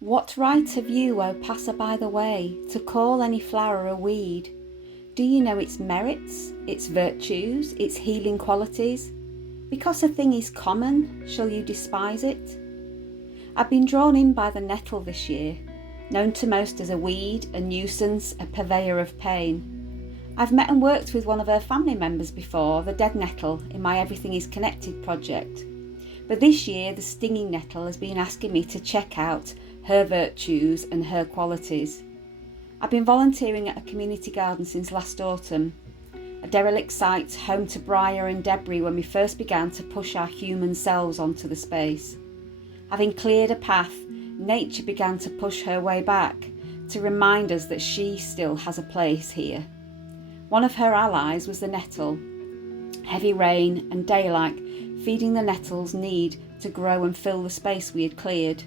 What right have you, O passer by the way, to call any flower a weed? Do you know its merits, its virtues, its healing qualities? Because a thing is common, shall you despise it? I've been drawn in by the nettle this year, known to most as a weed, a nuisance, a purveyor of pain. I've met and worked with one of her family members before, the dead nettle, in my Everything is Connected project. But this year, the stinging nettle has been asking me to check out her virtues and her qualities. I've been volunteering at a community garden since last autumn, a derelict site home to briar and debris when we first began to push our human selves onto the space. Having cleared a path, nature began to push her way back to remind us that she still has a place here. One of her allies was the nettle. Heavy rain and daylight feeding the nettle's need to grow and fill the space we had cleared.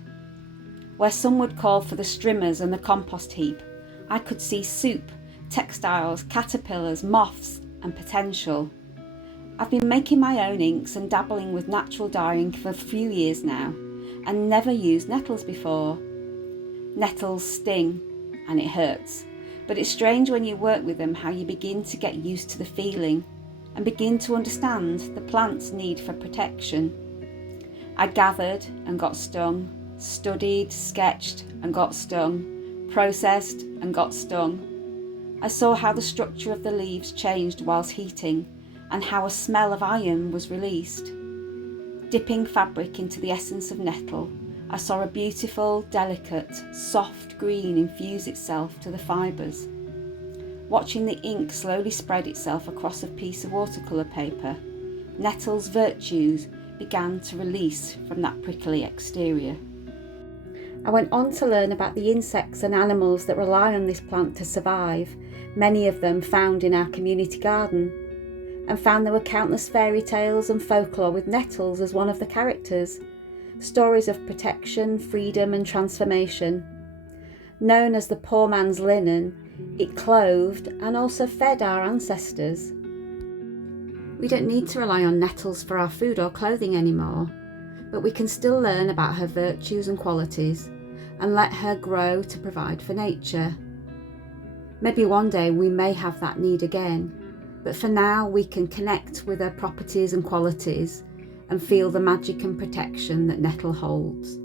Where some would call for the strimmers and the compost heap, I could see soup, textiles, caterpillars, moths and potential. I've been making my own inks and dabbling with natural dyeing for a few years now and never used nettles before. Nettles sting and it hurts, but it's strange when you work with them how you begin to get used to the feeling and begin to understand the plant's need for protection. I gathered and got stung, studied, sketched and got stung, processed and got stung. I saw how the structure of the leaves changed whilst heating and how a smell of iron was released. Dipping fabric into the essence of nettle, I saw a beautiful, delicate, soft green infuse itself to the fibres. Watching the ink slowly spread itself across a piece of watercolour paper, nettle's virtues began to release from that prickly exterior. I went on to learn about the insects and animals that rely on this plant to survive, many of them found in our community garden, and found there were countless fairy tales and folklore with nettles as one of the characters, stories of protection, freedom and transformation. Known as the poor man's linen, it clothed and also fed our ancestors. We don't need to rely on nettles for our food or clothing anymore, but we can still learn about her virtues and qualities and let her grow to provide for nature. Maybe one day we may have that need again, but for now we can connect with her properties and qualities and feel the magic and protection that nettle holds.